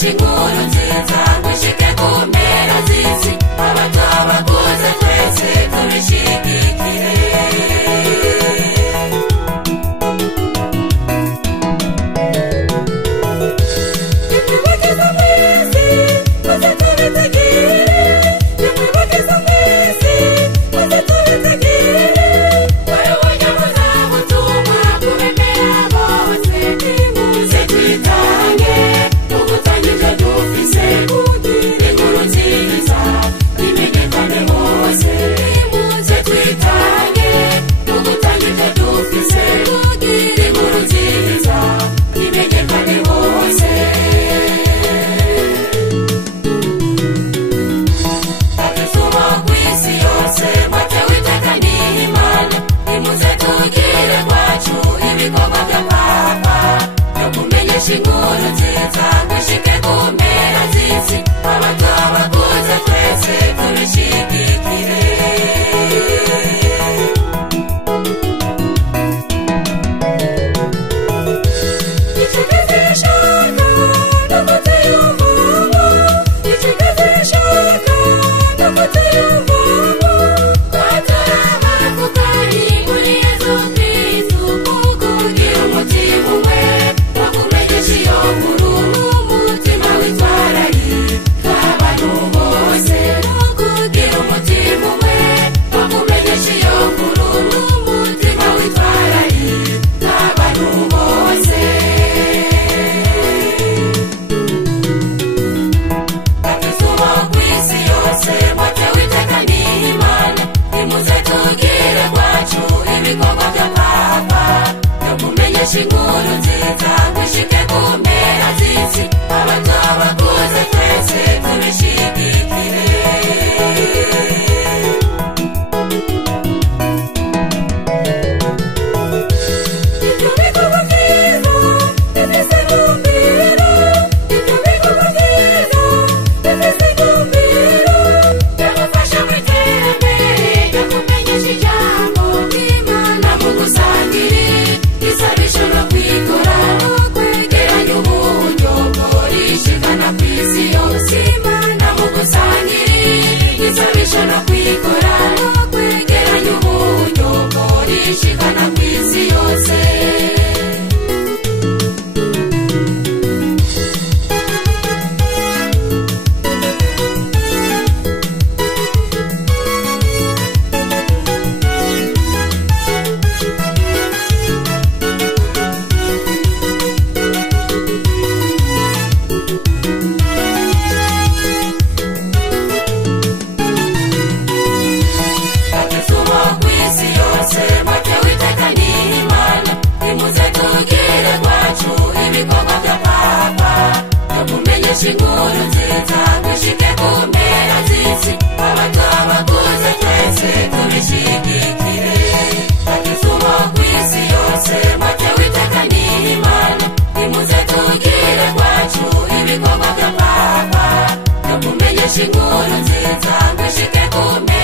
kumenyesha inkuru nziza gushike ku mpera z'isi abato abakuze twese tubishigikire inkuru nziza gushike ku mpera z'isi abato abakuze twese tubishigikire inkuru nziza gushike ku mpera z'isi abato abakuze twese tubishigikire shikana kwisi yose inkuru nziza gushike ku mpera z'isi abato abakuze twese tubishigikire izuba kw'isi yose make witeka n'Imana nimuze tugire kwacu ibikorwa bya papa no kumenyesha inkuru nziza gushike ku mpera